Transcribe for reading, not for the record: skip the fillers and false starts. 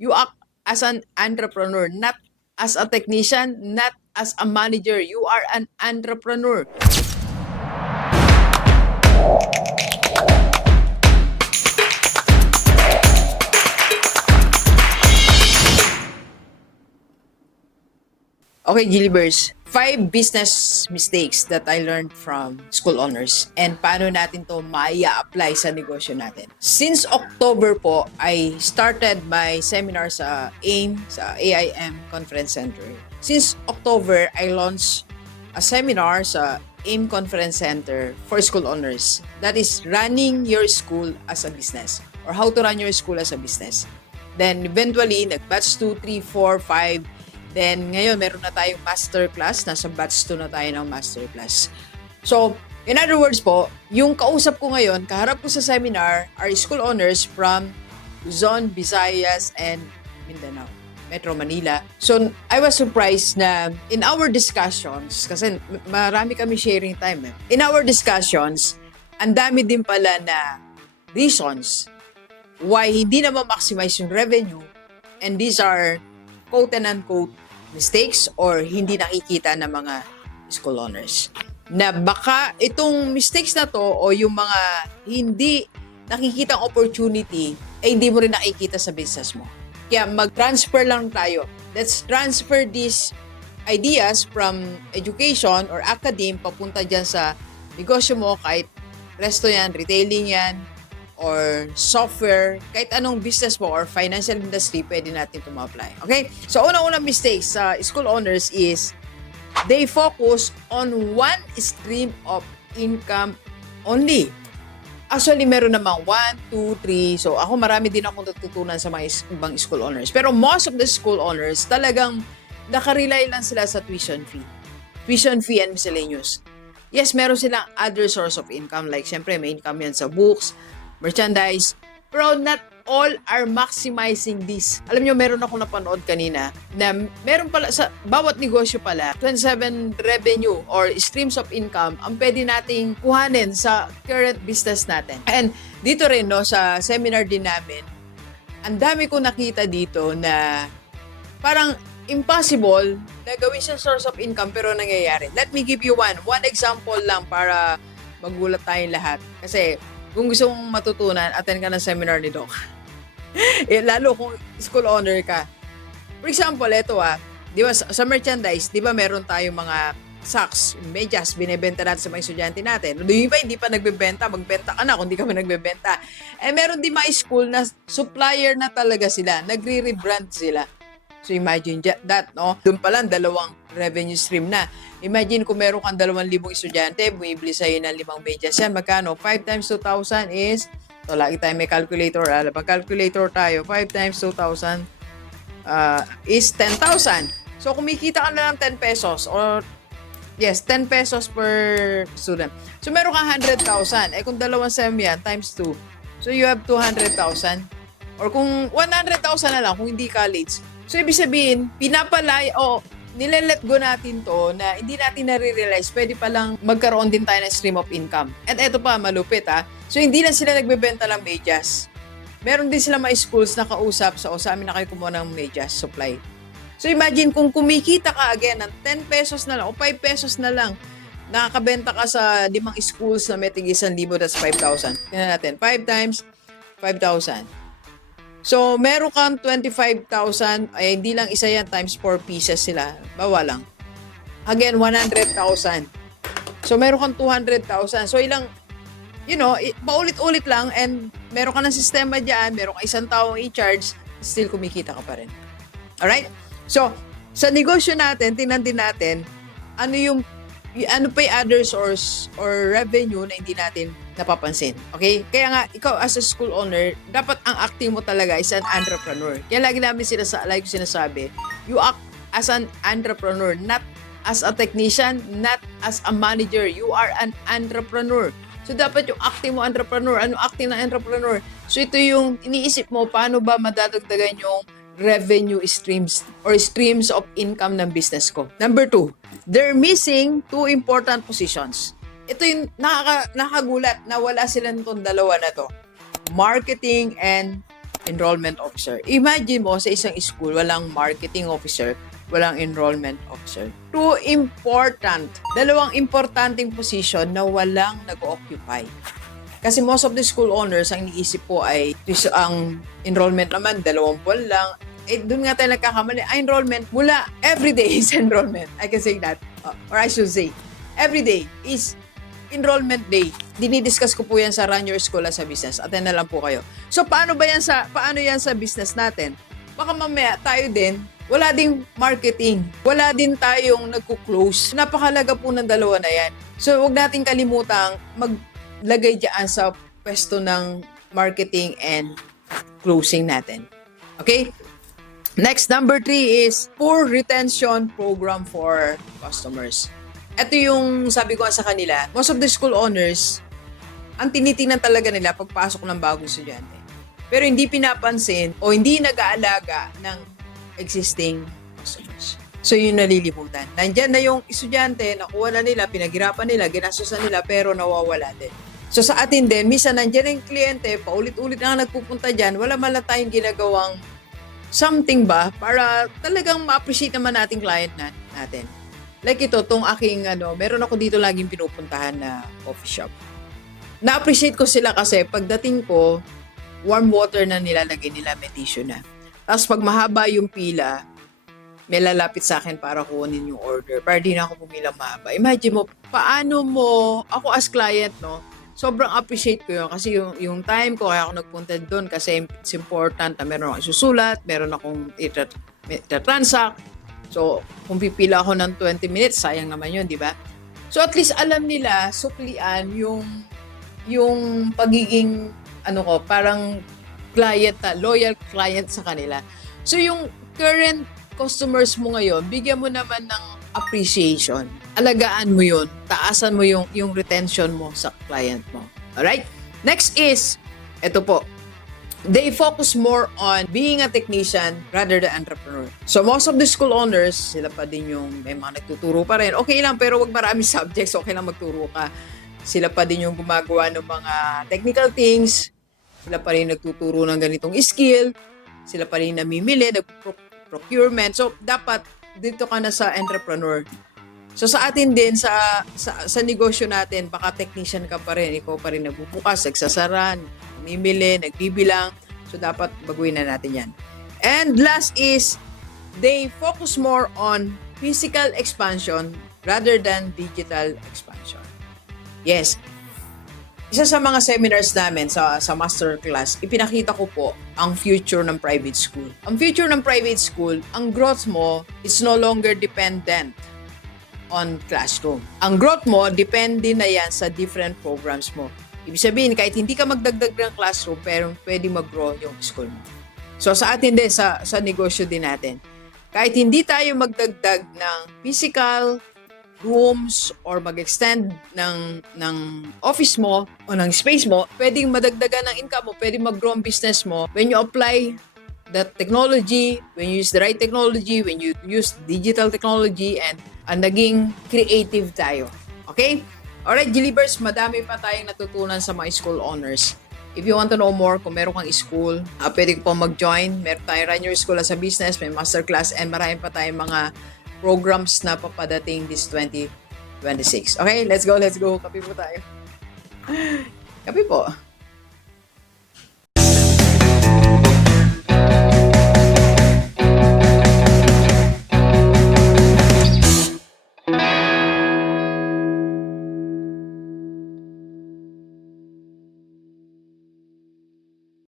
You act as an entrepreneur, not as a technician, not as a manager. You are an entrepreneur. Okay, Gilibers, 5 business mistakes that I learned from school owners and paano natin to maya-apply sa negosyo natin. Since October po, I started my seminar sa AIM, sa AIM Conference Center. Since October, I launched a seminar sa AIM Conference Center for school owners. That is running your school as a business or how to run your school as a business. Then eventually, nag-batch 2, 3, 4, 5, then, ngayon, meron na tayong masterclass. Nasa batch 2 na tayo ng masterclass. So, in other words po, yung kausap ko ngayon, kaharap ko sa seminar, are school owners from Luzon, Visayas, and Mindanao, Metro Manila. So, I was surprised na in our discussions, kasi marami kami sharing time. In our discussions, ang dami din pala na reasons why hindi na ma-maximize yung revenue, and these are quote and unquote mistakes or hindi nakikita ng mga school owners. Na baka itong mistakes na to o yung mga hindi nakikita opportunity ay hindi mo rin nakikita sa business mo. Kaya mag-transfer lang tayo. Let's transfer these ideas from education or academe papunta dyan sa negosyo mo, kahit resto yan, retailing yan, or software, kahit anong business mo or financial industry, pwede natin ito ma-apply. Okay? So, unang-unang mistakes sa school owners is they focus on one stream of income only. Actually, meron namang 1, 2, 3. So, ako marami din akong natutunan sa mga ibang school owners. Pero most of the school owners, talagang nakarely lang sila sa tuition fee. Tuition fee and miscellaneous. Yes, meron silang other source of income. Like, syempre, may income yan sa books, merchandise, pero not all are maximizing this. Alam nyo, meron ako napanood kanina na meron pala sa bawat negosyo pala 27 revenue or streams of income ang pwede nating kuhanin sa current business natin. And dito rin, no, sa seminar din namin, ang dami ko nakita dito na parang impossible na gawin siyang source of income pero nangyayari. Let me give you one example lang para magulat tayong lahat. Kasi kung gusto mong matutunan, attend ka ng seminar ni Doc. Lalo kung school owner ka. For example, ito di ba sa merchandise, di ba meron tayong mga socks, medyas, binebenta natin sa mga estudyante natin. Di ba hindi pa nagbebenta, magbenta ka na kung di ka pa nagbebenta. Eh meron din mga school na supplier na talaga sila, nagre-rebrand sila. So imagine that, no? Doon pa lang, 2 revenue stream na. Imagine kung meron kang 2,000 estudyante, bumibili sa'yo ng 5 medyas yan. Magkano? 5 times 2,000 is, so lagi tayo may calculator. Pag-calculator tayo, 5 times 2,000 is 10,000. So kumikita ka na ng 10 pesos or yes, 10 pesos per student. So meron kang 100,000. Eh kung 2 sem yan, times 2. So you have 200,000. Or kung 100,000 na lang, kung hindi college. So, ibig sabihin, pinapalay o nilelet go natin to na hindi natin nare-realize, pwede palang magkaroon din tayo ng stream of income. At eto pa, malupit So, hindi lang sila nagbebenta ng medyas. Meron din sila mga schools na kausap sa amin na kayo kumuha ng medyas supply. So, imagine kung kumikita ka again ng 10 pesos na lang o 5 pesos na lang, nakakabenta ka sa 5 schools na may tig 1,000, that's 5,000. Tingnan natin, 5 times 5,000. So, meron kang 25,000, ay hindi lang isa yan, times 4 pieces sila. Bawa lang. Again, 100,000. So, meron kang 200,000. So, ilang, paulit-ulit lang and meron ka ng sistema dyan, meron ka isang taong i-charge, still kumikita ka pa rin. Alright? So, sa negosyo natin, tingnan din natin, ano pa yung other source or revenue na hindi natin napapansin. Okay? Kaya nga, ikaw as a school owner, dapat ang acting mo talaga is an entrepreneur. Kaya lagi namin sinasabi, you act as an entrepreneur, not as a technician, not as a manager. You are an entrepreneur. So, dapat yung acting mo entrepreneur. Ano acting ng entrepreneur? So, ito yung iniisip mo, paano ba madadagdagan yung revenue streams or streams of income ng business ko. Number 2, they're missing 2 important positions. Ito yung nakakagulat na wala sila nitong dalawa na to. Marketing and enrollment officer. Imagine mo sa isang school, walang marketing officer, walang enrollment officer. Dalawang importanteng position na walang nag-occupy. Kasi most of the school owners, ang iniisip po ay ang enrollment naman, 2 buwan lang. Doon nga tayo nagkakamali. Enrollment, mula everyday is enrollment. I can say that. Or I should say, everyday is enrollment day. Dinidiscuss ko po yan sa Run Your School as a Business. Attend na lang po kayo. So, paano yan sa business natin? Baka mamaya tayo din, wala ding marketing. Wala din tayong nagko-close. Napakalaga po ng dalawa na yan. So, huwag nating kalimutang maglagay dyan sa pwesto ng marketing and closing natin. Okay? Next, number 3 is poor retention program for customers. Ito yung sabi ko sa kanila, most of the school owners, ang tinitingnan talaga nila pagpasok ng bagong estudyante. Pero hindi pinapansin o hindi nag-aalaga ng existing customers. So yun nalilimutan. Nandyan na yung estudyante, nakuha na nila, pinaghirapan nila, ginastusan nila, pero nawawala din. So sa atin din, minsan nandyan na yung kliyente, paulit-ulit na nagpupunta dyan, wala man lang tayong ginagawang something ba para talagang ma-appreciate naman nating client natin. Like ito, tong aking meron ako dito laging pinupuntahan na coffee shop. Na-appreciate ko sila kasi pagdating ko, warm water na nilalagay nila, may tissue na. Tapos pag mahaba yung pila, may lalapit sa akin para kunin yung order. Para di na ako pumilang mahaba. Imagine mo, paano mo, ako as client, sobrang appreciate ko yun. Kasi yung time ko, kaya ako nagpunta doon kasi it's important na meron akong isusulat, meron akong itatransact. So, kung pipila ako ng 20 minutes, sayang naman yun, di ba? So, at least alam nila, suklian yung pagiging, parang client loyal client sa kanila. So, yung current customers mo ngayon, bigyan mo naman ng appreciation. Alagaan mo yun. Taasan mo yung retention mo sa client mo. Alright? Next is, ito po, they focus more on being a technician rather than entrepreneur. So most of the school owners, sila pa din yung may mga nagtuturo pa rin. Okay lang, pero wag maraming subjects, okay lang magturo ka. Sila pa din yung gumagawa ng mga technical things. Sila pa rin nagtuturo ng ganitong skill. Sila pa rin namimili, procurement. So dapat dito ka na sa entrepreneur. So sa atin din, sa negosyo natin, baka technician ka pa rin. Ikaw pa rin nagbubukas, nagsasara, namimili, nagbibilang. So dapat baguhin na natin yan. And last is, they focus more on physical expansion rather than digital expansion. Yes. Isa sa mga seminars namin sa masterclass, ipinakita ko po ang future ng private school. Ang future ng private school, ang growth mo is no longer dependent on classroom. Ang growth mo, depende na yan sa different programs mo. Ibig sabihin, kahit hindi ka magdagdag ng classroom, pero pwede mag-grow yung school mo. So sa atin din, sa negosyo din natin, kahit hindi tayo magdagdag ng physical rooms or mag-extend ng office mo o ng space mo, pwedeng madagdagan ng income mo, pwedeng mag-grow ang business mo when you apply the technology, when you use the right technology, when you use digital technology, and naging creative tayo. Okay? Alright, Gilibers, madami pa tayong natutunan sa mga school owners. If you want to know more, kung meron kang school, pwede ko pa mag-join. Meron tayong Run Your School as a Business, may masterclass, and marami pa tayong mga programs na papadating this 2026. Okay, let's go. Kape po tayo. Kape po.